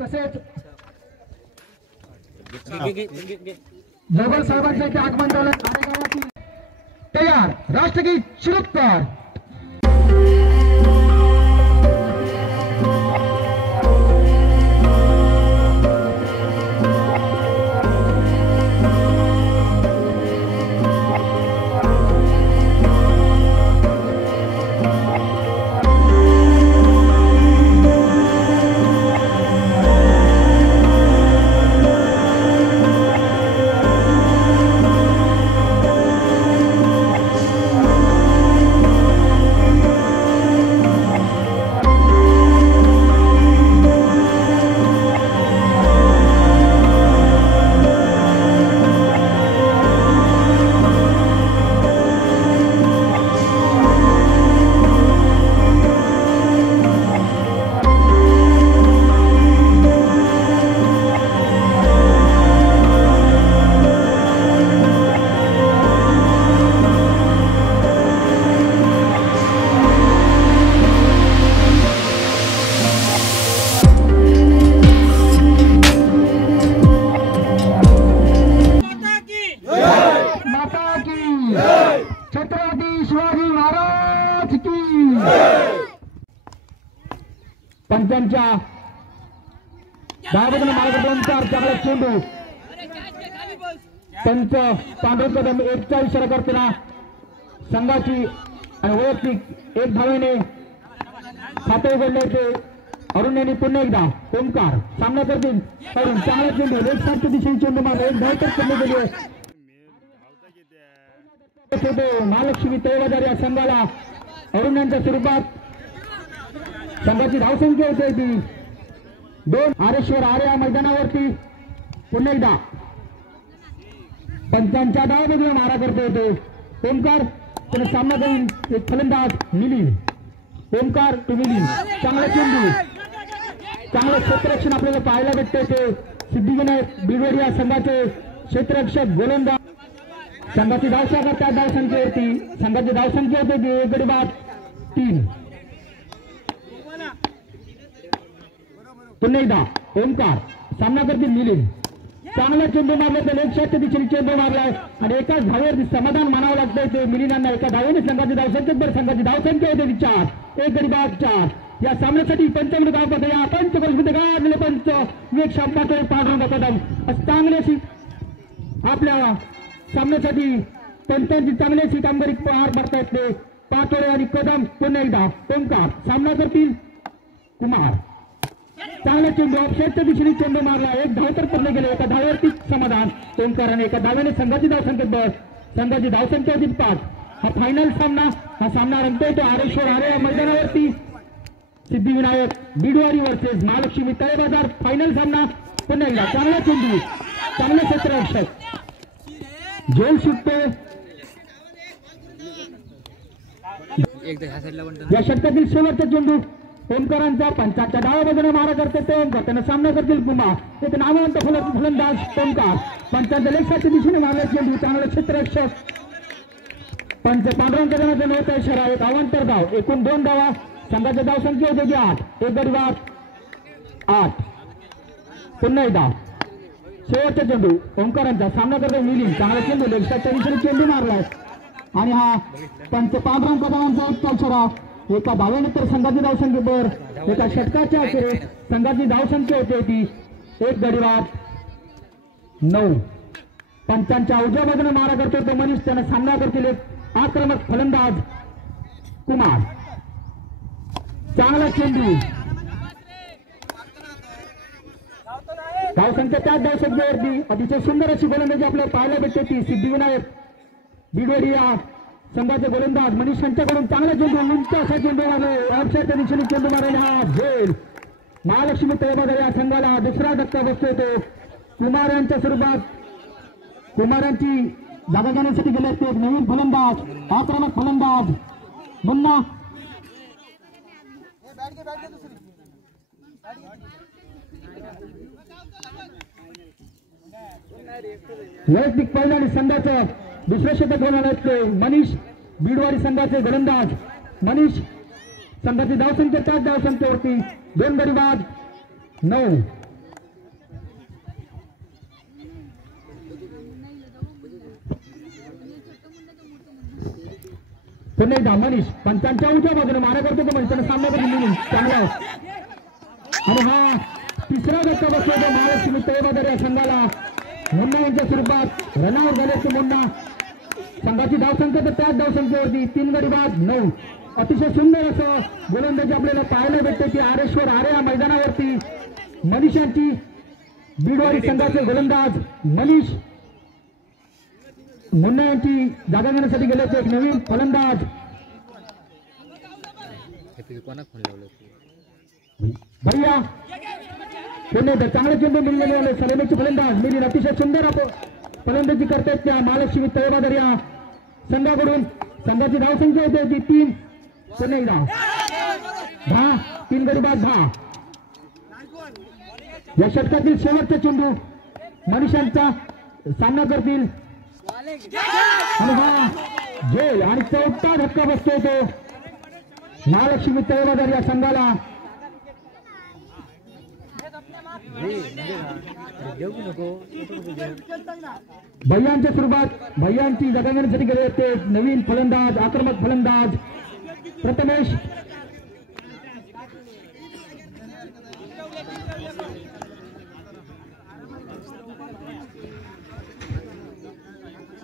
तसेच जबर साहेबांचे ते आगमन झालं कार्यक्रमातील तयार राष्ट्रगीत शिरकर छत्रपती शिवाजी महाराज की पंचांच्या डावबद्दल मार्ग 2-4 चांगला चेंडू पंच पांढरे कदम 1चा इशारा करताना संघाची आणि वैयक्तिक 1 धावेने खाते उघडल्याचे अरुण यांनी पुन्हा एकदा ओंकार सामना करतील करून चांगला चेंडू लेग साईडच्या दिशेने चेंडू मारला 1 धाव तर करण्यात गेली आहे महालक्ष्मी तळेबाजार या संघाला अरुण यांच्या स्वरूपात संघाची धावसंख्या होते ती 2 आरेश्वर आर्या मैदानावरती पुन्हा एकदा पंचांच्या डावाबाजूला मारा करतो होते ओंकार त्याने सामना करून एक फलंदाज मिलिंद ओंकार टू मिलिंद चांगला चेंडू चांगलं क्षेत्ररक्षण आपल्याला पाहायला भेटते ते सिद्धिविनायक बिडवेड या संघाचे क्षेत्ररक्षक गोलंदाज संघाची धावसंख्या त्या धावसंख्येवरती संघाची धावसंख्या होते ती 1 गडी बाद 3 पुन्हा एकदा ओंकार सामना करतील मिलिंद चांगला चेंडू मारला तर लेग साईडच्या दिशेने चेंडू मारलाय आणि एकाच धावेवरती समाधान मानावं लागतंय ते मिलिंदांना एका धावेने संघाची धावसंख्येत संघाची धावसंख्या होते ती 4 1 गडी बाद 4 या सामन्यासाठी पंचमृत धावपत या पंचकृषीमध्ये गाजलेले पंच विवेक शांपाटोळे पांडुरंग कदम चांगली अशी आपल्या सामन्यासाठी पंचांची चांगली अशी कामगिरी पार पडता येते पाटोळे आणि कदम पुन्हा एकदा ओंकार सामना करतील कुमार चांगला चेंडू ऑफसाईडच्या दिशेने चेंडू मारला 1 धाव तर करले गेले एका धावेवरती समाधान ओंकाराने एका धावेने संघाची धावसंख्या होती 5 हा फायनल सामना हा सामना रंगतोय तो आरेश्वर आरे या मैदानावरती सिद्धिविनायक बिडवाडी वर्सेस महालक्ष्मी तळेबाजार फायनल सामना पुन्हा एकदा चांगला चेंडू चांगले क्षेत्ररक्षक झोल सुटते या षटकातील शेवटचा चेंडू ओंकारांचा पंचांच्या डावाबाजूने मारा करते ते ओंकार त्यांना सामना करतील कुमार एक नामवंत फलंदाज ओंकार पंचांच्या लेगच्या दिशेने मारले चेंडू चांगले क्षेत्ररक्षक पंच पांडुरंग कदमाचा नव्हता इशारा एक अवांतर धाव एकूण 2 धावा संघाची धावसंख्या होते 8 1 गडी बाद 8 पुन्हा एकदा शेवटचा चेंडू ओंकारांचा सामना करतो मिलिंद चांगला चेंडू लेगच्या दिशेने चेंडू मारलाय आणि हा पंच पांडुरंग कदमांचा 1 इशारा एका धावेने तर संघाची धावसंख्येवर एका षटकाच्या अखेरीस संघाची धावसंख्या होते ती 1 गडी बाद 9 पंचांच्या उजव्या बाजूने मारा करतो तो मनीष त्यांना सामना करतील एक आक्रमक फलंदाज कुमार चांगला चेंडू धावसंख्या त्याच धावसंख्येवरती अतिशय सुंदर अशी गोलंदाजी आपल्याला पाहायला भेटते ती सिद्धिविनायक बिडवेडी या संघाचे गोलंदाज मनीष यांच्याकडून चांगला चेंडू उंच असा चेंडू मारले ऑफसाईडच्या दिशेने चेंडू मारले हा झेल महालक्ष्मी तळेबाजार या संघाला दुसरा धक्का बसतोय तो कुमार यांच्या स्वरूपात कुमारांची जागा घेण्यासाठी गेले ते एक नवीन फलंदाज आक्रमक फलंदाज मुन्ना वैयक्तिक पहिल्या संघाचं दुसरे षटक होणार असते मनीष बीडवाडी संघाचे गोलंदाज मनीष संघाची धावसंख्या 4 धावसंख्येवरती 2 गडी बाद 9 पुन्हा एकदा मनीष पंचांच्या उजव्या बाजूने मारा करतो तो म्हणजे त्यानं सामना करून मिळून चांगला आणि हा तिसरा धक्का बसतो तो महालक्ष्मी तळेबाजार या संघाला मुन्ना यांच्या स्वरूपात रनआउट झाले तो मुन्ना संघाची धावसंख्या तर त्याच धावसंख्येवरती 3 गडी बाद 9 अतिशय सुंदर असं गोलंदाजी आपल्याला पाहायला भेटते की आरेश्वर आरे या मैदानावरती मनीषांची बीडवाडी संघाचे गोलंदाज मनीष मुन्ना यांची जागा घेण्यासाठी गेले एक नवीन फलंदाज भैया पुणे चांगले चेंडू मिळालेले सलामीचे फलंदाज मिलिंद अतिशय सुंदर फलंदाजी करतायत त्या महालक्ष्मी तळेबाजार या संघाकडून संघाची धावसंख्या होते ती 3 पुन्हा एकदा 10 3 गडी बाद 10 या षटकातील शेवटचा चेंडू मनीषांचा सामना करतील आणि हा जेल आणि चौथा धक्का बसतोय तो महालक्ष्मी तळेबाजार या संघाला भैयांच्या स्वरूपात भैयांची जागा घेण्यासाठी गेले ते नवीन फलंदाज आक्रमक फलंदाज प्रथमेश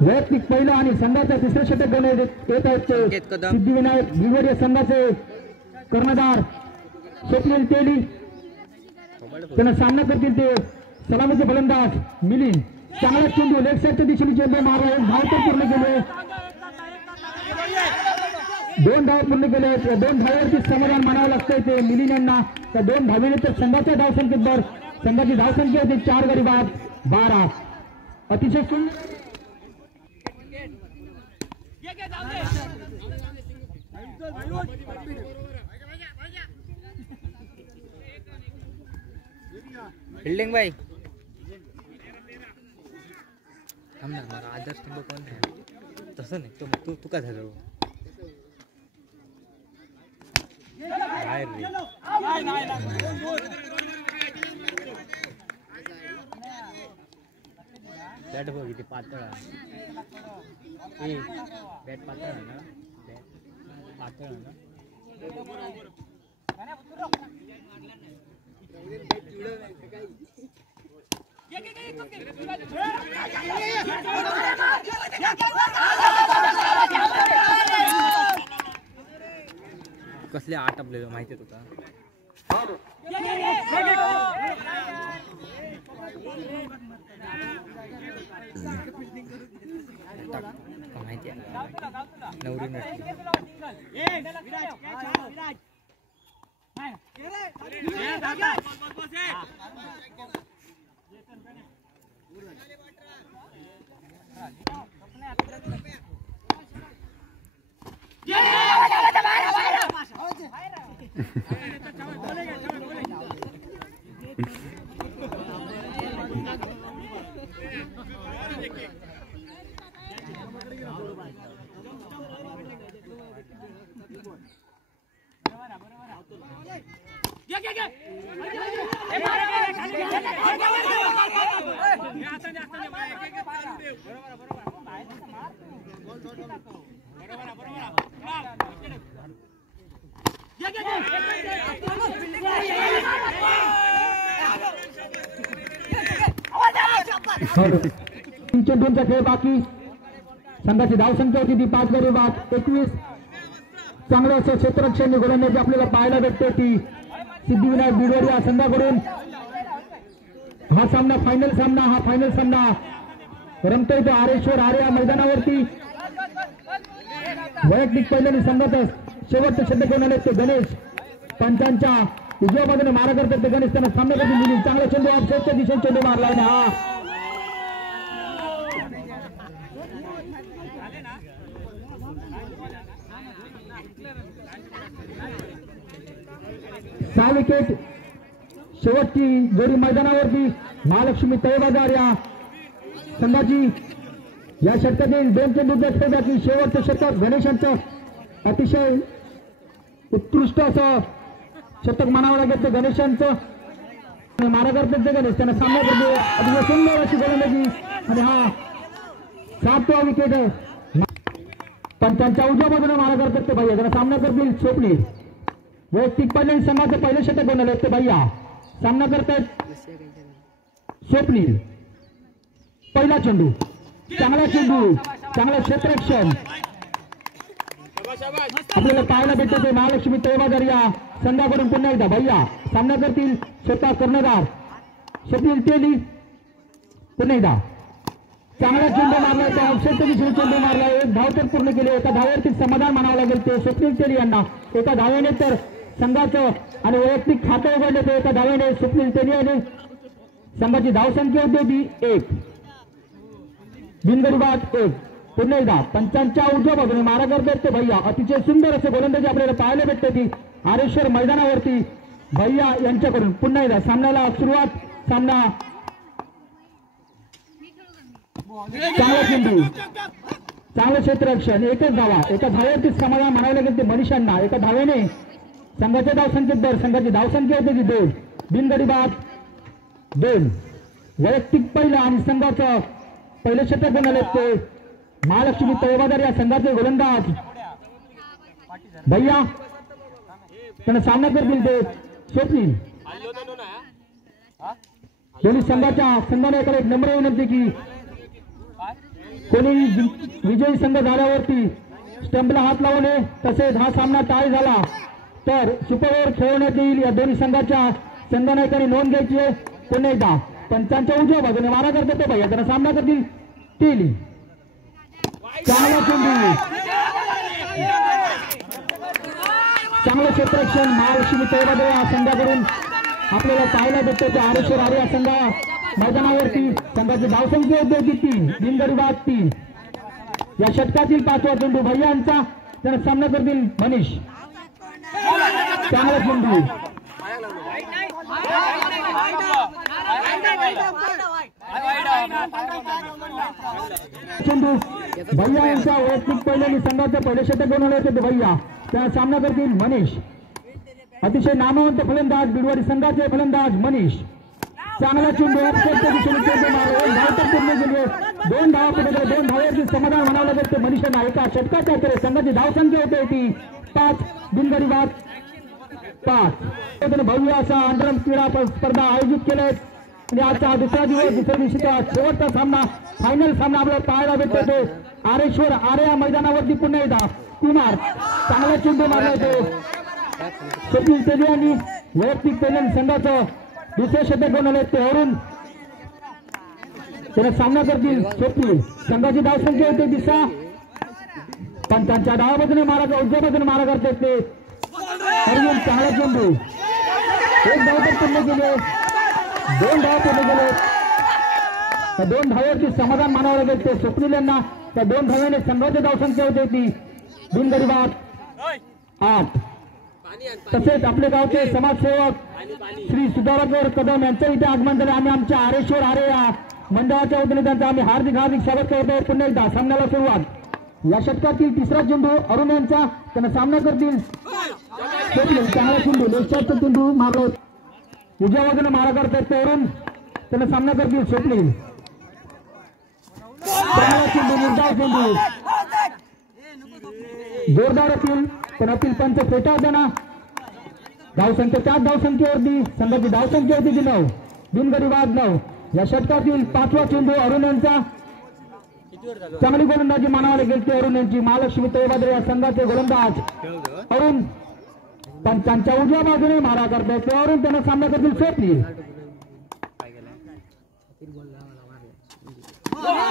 वैयक्तिक पहिला आणि संघाचा तिसरे षटक गणित येत आहेत ते सिद्धिविनायक बिवरिया संघाचे कर्णधार स्वप्नील तेली त्यांना सामना करतील ते सलामीचे फलंदाज मिलिंद चांगला चेंडू लेग साईडच्या दिशेने चेंडू मारला एक धाव तर पूर्ण केले 2 धाव पूर्ण केले 2 धावावरती समाधान मानावं लागतंय ते मिलिंद यांना त्या 2 धावेने तर संघाच्या धावसंख्येवर संघाची धावसंख्या होती 4 गडी बाद 12 अतिशय सुंदर बिल्डिंग भाई थांब ना मला आदर्श टिंब कोण आहे तसं नाही तू तू का झालं बाहेर बॅट बघ किती पातळ आहे बॅट पातळ आहे ना बॅट पातळ आहे ना कसले आठ आपल्याला माहिती होता माहिती आहे नवरी नटली चेंडूंचा खेळ बाकी संघाची धावसंख्या होती ती 5 गडी बाद 21 चांगलं असं क्षेत्ररक्षण गोलंदाजी आपल्याला पाहायला भेटते ती सिद्धिविनायक बिडवरिया संघाकडून हा फायनल सामना रमतोय तो आरेश्वर आरे या मैदानावरती वैयक्तिक पहिल्याने संघाचा शेवटचं षटक घेऊन आले ते गणेश पंचांच्या उजव्या बाजूने मारा करतात ते गणेश त्यांना सामना करून दिली चांगला चेंडू ऑफसाईडच्या दिशेने चेंडू मारला आणि हा सहा विकेट शेवटची जोडी मैदानावरती महालक्ष्मी तळेबाजार या संघाची या षटकातील 2 चेंडूचा खेळ की शेवटचं षटक गणेशांचं अतिशय उत्कृष्ट असं शतक मानावं लागेल ते गणेशांचं मारा करतात ते गणेश त्यांना सामना करते अतिशय सुंदर अशी गोलंदाजी आणि हा 7वा विकेट पंचांच्या उजव्या बाजूने मारा करतात ते भैया. त्यांना सामना करतील स्वप्नील. वैयक्तिक पहिल्या संघाचे पहिले षटक बनवले ते भैया. सामना करतात स्वप्नील. पहिला चेंडू, चांगला चेंडू, चांगला क्षेत्ररक्षण आपल्याला पाहायला भेटते. महालक्ष्मी तळेबाजार या संघाकडून पुन्हा एकदा भैया सामना करतील. स्वतः कर्णधार स्वप्नील तेली. पुन्हा एकदा चांगला चेंडू मारला, त्या अवशेष दिशेने चेंडू मारला. एक धाव तर पूर्ण केले. एका धावेवरती समाधान मानावं लागेल ते स्वप्नील तेली यांना. एका धावेने तर संघाचं आणि वैयक्तिक खातं उघडले ते एका धावेने स्वप्नील तेली यांनी. संघाची धावसंख्या होती ती 1, बिनगडी बाद 1. पुन्हा एकदा पंचांच्या उजव्या बाजूने मारा करतात ते भैया. अतिशय सुंदर असे गोलंदाजी आपल्याला पाहायला भेटते ती आरेश्वर मैदानावरती भैया यांच्याकडून. पुन्हा एकदा सामन्याला सुरुवात. सामना चांगला चेंडू, चांगलं क्षेत्ररक्षण, एकच धावा. एका धावेवरती समाधान म्हणायला लागेल ते मनीषांना. एका धावेने संघाच्या धावसंख्येत दर संघाची धावसंख्या होते ती 2, बिनगडी बाद 2. वैयक्तिक पहिलं आणि संघाचं पहिले षटक बनवले ते महालक्ष्मी तळेबाजार या संघाचे गोलंदाज भैया. त्यांना सामना करतील ते स्वप्नील. दोन्ही संघाने एकडे एक नम्र विनंती की कोणी विजयी संघ झाल्यावरती स्टंपला हात लावू नये. तसेच हा सामना टाय झाला तर सुपर ओव्हर खेळवण्यात येईल. या दोन्ही संघाने एकाने नोंद घ्यायची आहे. पुन्हा एकदा पंचांच्या उजव्या बाजूने मारा करतात ते भैया. त्यांना सामना करतील तेली. चांगला चेंडू, चांगलं क्षेत्ररक्षण महालक्ष्मी तळेबाजार या संघाकडून आपल्याला पाहायला भेटते. त्या आरेश्वर आरे या संघा मैदानावरती संघाची धावसंख्या होती 3, बिनगडी बाद 3. या षटकातील 5वा चेंडू भैयांचा. त्यांना सामना करतील मनीष. चांगला चेंडू, चेंडू भैया यांच्या वैयक्तिक पहिल्याने संघाचं पहिले षटक बनवले होते भैया. त्या सामना करतील मनीष. अतिशय नामवंत फलंदाज बिडवाडी संघाचे फलंदाज मनीष. चांगला चेंडू दिशेने चेंडू मारला. 1 धाव तर पूर्ण केली. 2 धावा पडले. 2 धावावरती समाधान म्हणावं लागेल ते मनीषांना. एका षटकाच्या आधारे संघाची धावसंख्या होते ती 5, बिनगडी बाद 5. भव्य असा अंतरम क्रीडा स्पर्धा आयोजित केल्या आहेत आणि आजचा हा दुसरा दिवस, दुसऱ्या दिवशीचा शेवटचा सामना, फायनल सामना आपल्याला पाहायला भेटतो ते आरेश्वर आरे या मैदानावरती. पुन्हा एकदा कुमार चांगला चेंडू मारला होतो. स्वप्नील तेली यांनी वैयक्तिक पहिल्या संघाचं दुसरे षटक बनवले ते हरून त्याला सामना करतील स्वप्नील. संघाची धावसंख्या होते ती 6. पंचांच्या डाव्या बाजूने मारा, उजव्या बाजूने मारा करतात ते अर्जुन. चांगला चेंडू, 1 धाव तर पूर्ण केले. 2 धाव पूर्ण केले. त्या 2 धावावरती समाधान मानावं लागेल ते स्वप्नील यांना. त्या 2 धाव्याने संघाची धावसंख्या होते ती बिनगडी बाद 8. तसेच आपले गावचे समाजसेवक श्री सुधाकर कदम यांचं इथे आगमन झाले. आम्ही आमच्या आरेश्वर आरे या मंडळाच्या वतीने त्यांचं आम्ही हार्दिक स्वागत करतो. पुन्हा एकदा सामन्याला सुरुवात. या षटकातील 3रा चेंडू अरुण यांचा. त्यांना सामना करतील स्वप्नील. चांगला चेंडू, लेफ्टचा चेंडू मारला. उजव्या बाजूने मारा करतात ते अरुण. त्यांना सामना करतील स्वप्नील. चांगला चेंडू, निर्धाव चेंडू, जोरदार अपील. पण अपील पंच फेटाळताना धावसंख्या 4 धावसंख्येवरती संघाची धावसंख्या होती ती 9, बिनगडी बाद 9. या षटकातील 5वा चेंडू अरुण यांचा. चांगली गोलंदाजी मानावं लागेल ते अरुण यांची. महालक्ष्मी तळेबाजार या संघाचे गोलंदाज अरुण. पंचांच्या उजव्या बाजूने मारा करतात ते अरुण. त्यांना सामना करतील स्वप्नील.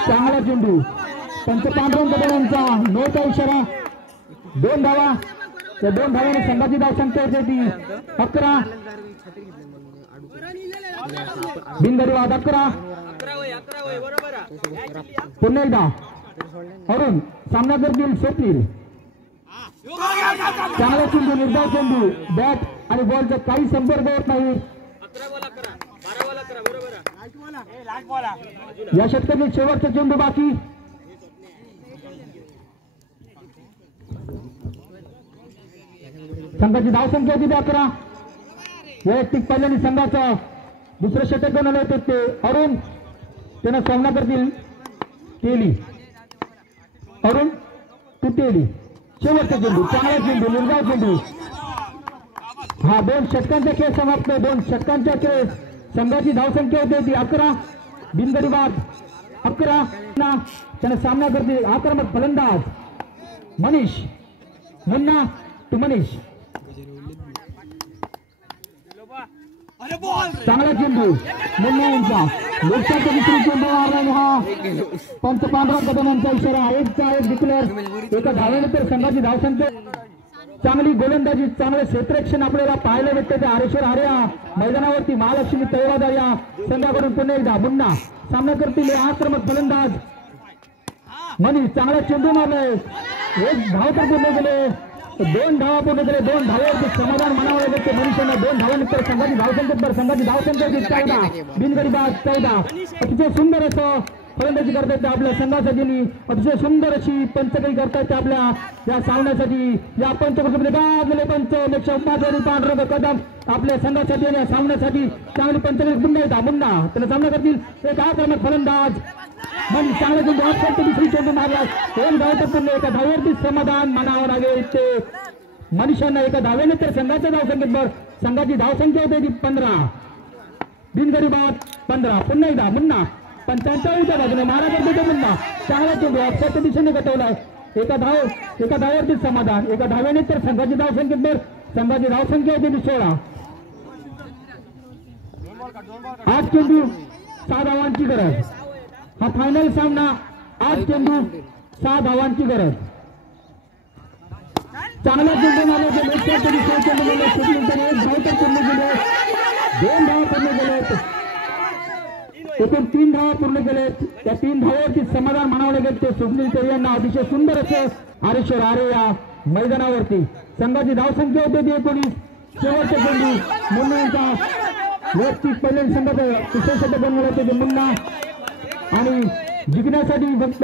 चांगला चेंडू, पंच पांढरंग यांचा नोचा इशारा. 2 धावा. त्या 2 धावाने संघाची धावसंख्या होते ती 11, बिनगडी बाद 11. पुन्हा एकदा अरुण सामना करतील स्वप्नील. चांगला चेंडू, निर्धाव चेंडू, बॅट आणि बॉलचा काही संपर्क होत नाही. या षटकातील शेवटचा चेंडू बाकी. संघाची धावसंख्या होती 11. वैयक्तिक पहिल्याने संघाचं दुसरं षटक बनवलं होतं ते अरुण. त्यांना सामना करतील तेली. अरुण तुटेली शेवटचा चेंडू चांगला चेंडू निर्धाव चेंडू हा 2 षटकांचा खेळ समाप्त 2 षटकांचा खेळ संघाची धावसंख्या होते ती 11 बिनगडी बाद 11 त्याने सामना करते आक्रमक फलंदाज मनीष मुन्ना टू मनीष चांगला चेंडू मुन्ना यांचा लोकशाही दुसरी चेंडू मारला हा पंच पांढरा कदम यांचा इशारा 1-1 डिक्लेअर एका धावेनंतर संघाची धावसंख्या चांगली गोलंदाजी चांगलं क्षेत्ररक्षण आपल्याला पाहायला भेटते ते आरेश्वर आर्या मैदानावरती महालक्ष्मी तळेवादार या संघाकडून पुन्हा एकदा मुन्ना सामना करतील आक्रमक फलंदाज मनीष चांगला चेंडू मारलाय 1 धाव तर पूर्ण केले 2 धावा पूर्ण केले 2 धावावरती समाधान म्हणावं लागेल ते मनीषांना 2 धावानंतर संघाची धावसंख्या 14 बिनगडी बाद 14 अतिशय सुंदर असं फलंदाजी करतात आपल्या संघासाठी अतिशय सुंदर अशी पंचकरी करतात आपल्या या सामन्यासाठी या पंचकृषीमध्ये गाजलेले पंच उपाध्याय पांढरं कदम आपल्या संघासाठी आणि या सामन्यासाठी चांगली पंचकरी पुन्हा येतात मुन्ना त्याला सामना करतील एक आक्रमक फलंदाज मनीष चांगला चेंडू ऑफसाईड दुसरी चेंडू मारला 2 धाव तर पूर्ण एका धावेवरती समाधान म्हणावं लागेल ते मनीषांना एका धावेने तर संघाच्या धावसंख्येवर संघाची धावसंख्या होते ती 15 बिनगडी बाद 15 पुन्हा एकदा मुन्ना 45च्या बाजूने मारा करतो तो मुन्ना चांगला चेंडू ऑफसाईडच्या दिशेने गटवलाय एका धावेवरती समाधान एका धावेने तर संघाची धावसंख्येवर संघाची धावसंख्या होते ती 16 8 चेंडू 6 धावांची गरज हा फायनल सामना 8 चेंडू 6 धावांची गरज चांगला चेंडू मारला चेंडू गेले 1 धाव तर पूर्ण केले 2 धाव पूर्ण केलेत एकूण 3 धावा पूर्ण केलेत त्या 3 धावावरती समाधान म्हणावं लागेल ते सुनील तरी यांना अतिशय सुंदर असं आरेश्वर आरे या मैदानावरती संघाची धावसंख्या होते ती 19 शेवटचा चेंडू मुन्ना यांचा वैयक्तिक पहिल्या संघाचं कुशल शतक बनवलं होते ते मुन्ना आणि जिंकण्यासाठी फक्त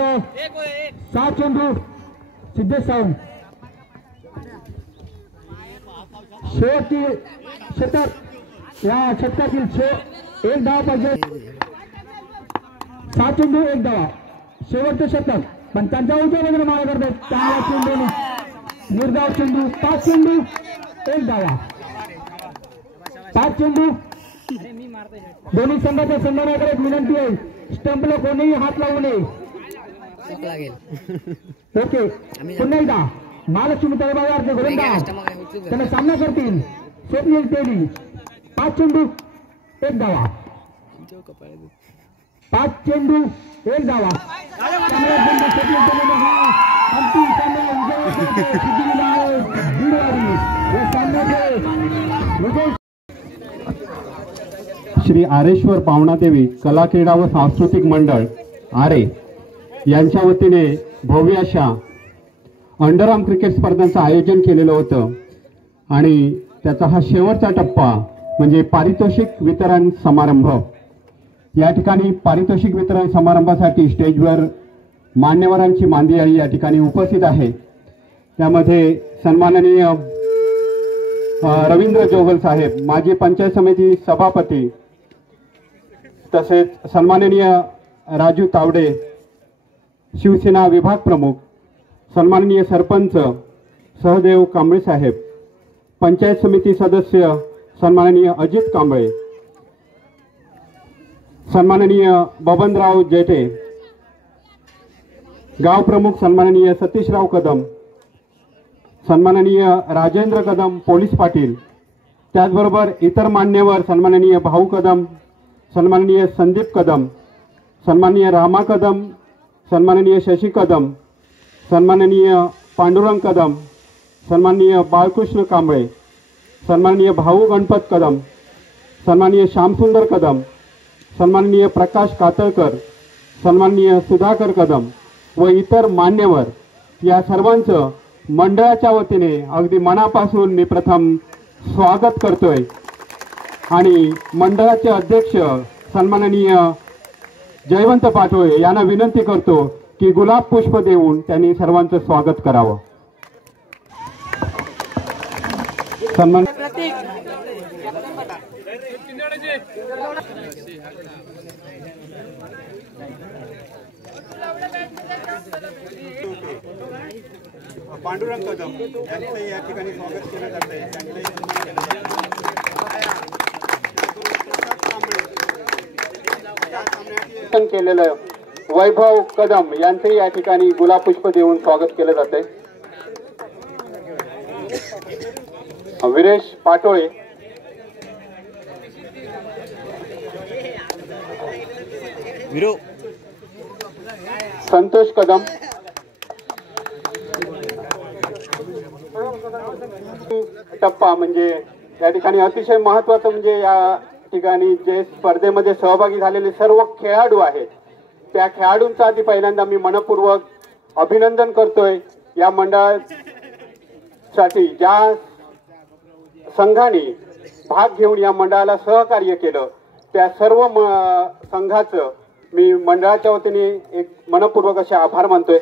6 चेंडू सिद्धेश सावंत शेवटची षटक या षटकातील 1 धाव पाहिजे 6 चेंडू 1 धावा शेवटचं षटक पण त्यांच्या उजव्या बाजूने मारा करतात चांगला चेंडू निर्धाव चेंडू 5 चेंडू 1 धावा 5 चेंडू दोन्ही संघाच्या संघाकडे एक विनंती आहे स्टंपला कोणीही हात लावू नये ओके पुन्हा एकदा महालक्ष्मी तळेबाजारचे गोलंदाज त्यांना सामना करतील स्वप्नील तेली 5 चेंडू 1 धावा 5 चेंडू 1 धावा चांगला चेंडू स्वप्नील तेलीने हा अंतिम सामना विजयाला आहे बीडवाडी या सामन्याचे विजय श्री आरेश्वर पावणादेवी कला क्रीडा व सांस्कृतिक मंडळ आरे यांच्या वतीने भव्य अशा अंडरआर्म क्रिकेट स्पर्धांचं आयोजन केलेलं होतं आणि त्याचा हा शेवटचा टप्पा म्हणजे पारितोषिक वितरण समारंभ या ठिकाणी पारितोषिक वितरण समारंभासाठी स्टेजवर मान्यवरांची मांदियाळी या ठिकाणी उपस्थित आहे त्यामध्ये सन्माननीय रवींद्र जोगल साहेब माजी पंचायत समिती सभापती तसेच सन्माननीय राजू तावडे शिवसेना विभाग प्रमुख सन्माननीय सरपंच सहदेव कांबळे साहेब पंचायत समिती सदस्य सन्माननीय अजित कांबळे सन्माननीय बबनराव जेठे गाव प्रमुख सन्माननीय सतीशराव कदम सन्माननीय राजेंद्र कदम पोलीस पाटील त्याचबरोबर इतर मान्यवर सन्माननीय भाऊ कदम सन्माननीय संदीप कदम सन्माननीय रामा कदम सन्माननीय शशी कदम सन्माननीय पांडुरंग कदम सन्माननीय बाळकृष्ण कांबळे सन्माननीय भाऊ गणपत कदम सन्माननीय श्यामसुंदर कदम सन्माननीय प्रकाश कातळकर सन्माननीय सुधाकर कदम व इतर मान्यवर या सर्वांचं मंडळाच्या वतीने अगदी मनापासून मी प्रथम स्वागत करतोय आणि मंडळाचे अध्यक्ष सन्माननीय जयवंत पाटोळे यांना विनंती करतो की गुलाब पुष्प देऊन त्यांनी सर्वांचं स्वागत करावं सन्मान पांडुरंग कदम यांचं या ठिकाणी स्वागत केलं जात आहे. त्यांचंही सन्मान केला जातो. केलेलं वैभव कदम यांचंही या ठिकाणी गुलाबपुष्प देऊन स्वागत केलं जाते. वीरेश पाटोळे संतोष कदम टप्पा म्हणजे या ठिकाणी अतिशय महत्वाचं म्हणजे या ठिकाणी जे स्पर्धेमध्ये सहभागी झालेले सर्व खेळाडू आहेत त्या खेळाडूंचा आधी पहिल्यांदा मी मनपूर्वक अभिनंदन करतोय. या मंडळासाठी ज्या संघाने भाग घेऊन या मंडळाला सहकार्य केलं त्या सर्व संघाचं मी मंडळाच्या वतीने एक मनपूर्वक असे आभार मानतोय.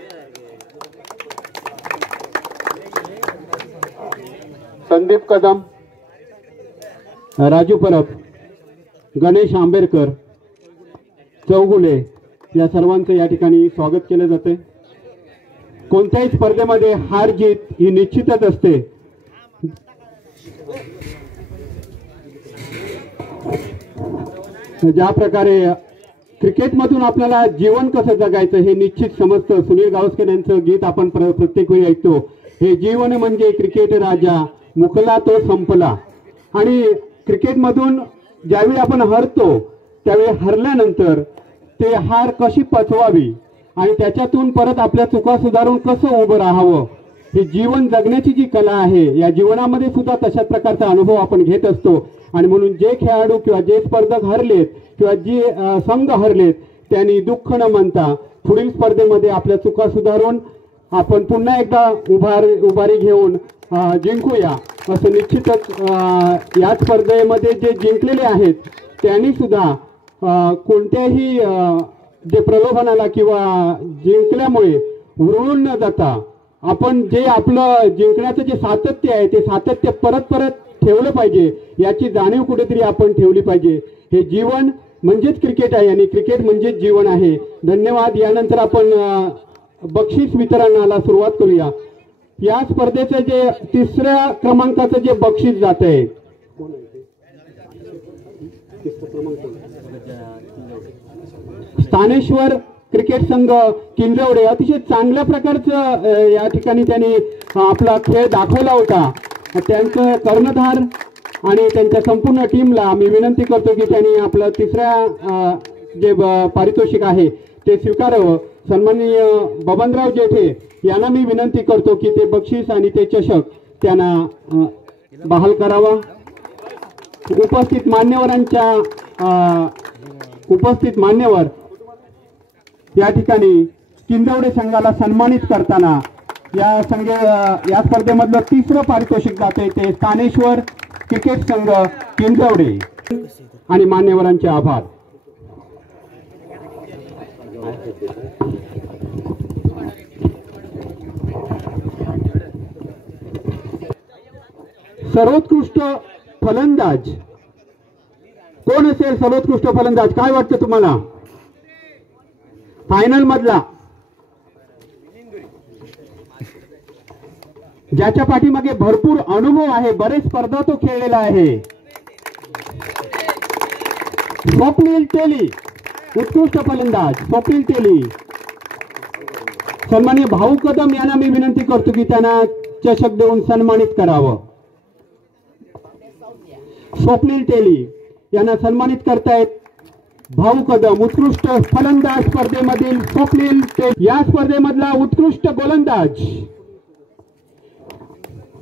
संदीप कदम, राजू परब, गणेश आंबेडकर, चौगुले या सर्वांचं या ठिकाणी स्वागत केलं जाते. कोणत्याही स्पर्धेमध्ये हार जीत ही निश्चितच असते. ज्या प्रकारे क्रिकेटमधून आपल्याला जीवन कसं जगायचं हे निश्चित समजतं. सुनील गावस्कर यांचं गीत आपण प्रत्येक वेळी ऐकतो. हे जीवन म्हणजे क्रिकेट राजा, मुकला तो संपला. आणि क्रिकेटमधून ज्यावेळी आपण हरतो त्यावेळी हरल्यानंतर ते हार कशी पचवावी आणि त्याच्यातून परत आपल्या चुका सुधारून कसं उभं राहावं हे जीवन जगण्याची जी कला आहे या जीवनामध्ये सुद्धा तशाच प्रकारचा अनुभव आपण घेत असतो. आणि म्हणून जे खेळाडू किंवा जे स्पर्धक हरलेत किंवा जे संघ हरलेत त्यांनी दुःख न मानता पुढील स्पर्धेमध्ये आपल्या चुका सुधारून आपण पुन्हा एकदा उभारी घेऊन जिंकूया असं निश्चितच या स्पर्धेमध्ये जे जिंकलेले आहेत त्यांनी सुद्धा कोणत्याही जे प्रलोभनाला किंवा जिंकल्यामुळे हुरळून न जाता आपण जे आपलं जिंकण्याचं जे सातत्य आहे ते सातत्य परत ठेवलं पाहिजे याची जाणीव कुठेतरी आपण ठेवली पाहिजे. हे जीवन म्हणजेच क्रिकेट आहे आणि क्रिकेट म्हणजेच जीवन आहे. धन्यवाद. यानंतर आपण बक्षीस वितरणाला सुरुवात करूया. या स्पर्धेचं जे 3ऱ्या क्रमांकाचं जे बक्षीस जात आहे स्थानेश्वर क्रिकेट संघ किंजवडे अतिशय चांगल्या प्रकारचं या ठिकाणी त्यांनी आपला खेळ दाखवला होता. त्यांचं कर्णधार आणि त्यांच्या संपूर्ण टीमला मी विनंती करतो की त्यांनी आपलं 3ऱ्या जे पारितोषिक आहे ते स्वीकारावं. सन्माननीय बबनराव जेठे यांना मी विनंती करतो की ते बक्षीस आणि ते चषक त्यांना बहाल करावा. उपस्थित मान्यवर या ठिकाणी किंजवडे संघाला सन्मानित करताना या स्पर्धेमधलं 3रं पारितोषिक जाते ते स्थानेश्वर क्रिकेट संघ किंजवडे आणि मान्यवरांचे आभार. सर्वोत्कृष्ट फलंदाज कोण असेल? सर्वोत्कृष्ट फलंदाज काय वाटतं तुम्हाला? फायनल मधला ज्याच्या पाठीमागे भरपूर अनुभव आहे, बरेच स्पर्धा तो खेळलेला आहे. स्वप्नील तेली उत्कृष्ट फलंदाज स्वप्नील तेली. सन्माननीय भाऊ कदम यांना मी विनंती करतो की त्यांना चषक देऊन सन्मानित करावं. स्वप्नील तेली यांना सन्मानित करतायत भाऊ कदम. उत्कृष्ट फलंदाज स्पर्धेमधील स्वप्नील तेली. या स्पर्धेमधला उत्कृष्ट गोलंदाज,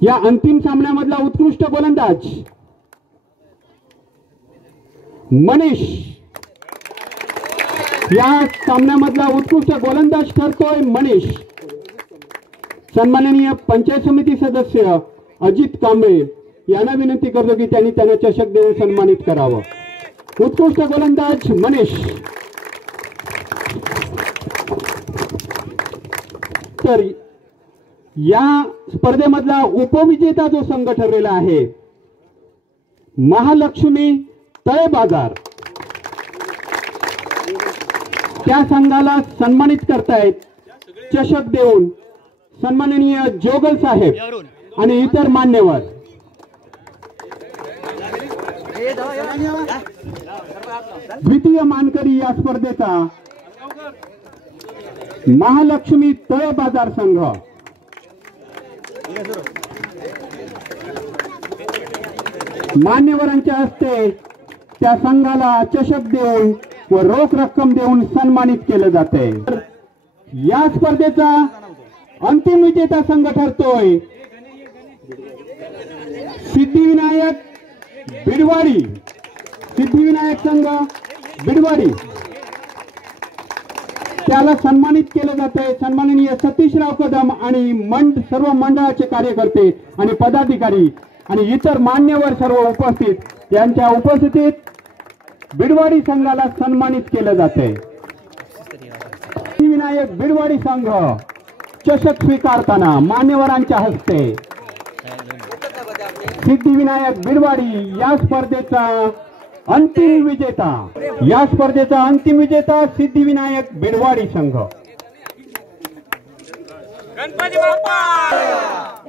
या अंतिम सामन्यामधला उत्कृष्ट गोलंदाज मनीष. या सामन्यामधला उत्कृष्ट गोलंदाज ठरतोय मनीष. सन्माननीय पंचायत समिती सदस्य अजित कांबळे यांना विनंती करतो की त्यांनी त्यांना चषक देऊन सन्मानित करावं. उत्कृष्ट गोलंदाज मनीष. तर या स्पर्धेमधला उपविजेता जो संघ ठरलेला आहे महालक्ष्मी तळे बाजार, त्या संघाला सन्मानित करतायत चषक देऊन सन्माननीय जोगल साहेब यावरून आणि इतर मान्यवर. द्वितीय मानकरी या स्पर्धेचा महालक्ष्मी तळ बाजार संघ. मान्यवरांच्या हस्ते त्या संघाला चषक देऊन व रोख रक्कम देऊन सन्मानित केले जाते. या स्पर्धेचा अंतिम विजेता संघ ठरतोय सिद्धिविनायक बिडवाडी. सिद्धिविनायक संघ बिडवाडी, त्याला सन्मानित केलं जातंय. सन्माननीय सतीशराव कदम आणि सर्व मंडळाचे कार्यकर्ते आणि पदाधिकारी आणि इतर मान्यवर सर्व उपस्थित यांच्या उपस्थितीत बिडवाडी संघाला सन्मानित केलं जाते. सिद्धिविनायक बिडवाडी संघ चषक स्वीकारताना मान्यवरांच्या हस्ते सिद्धिविनायक बिडवाडी या स्पर्धेचा अंतिम विजेता. या स्पर्धेचा अंतिम विजेता सिद्धिविनायक बिडवाडी संघ. गणपती बाप्पा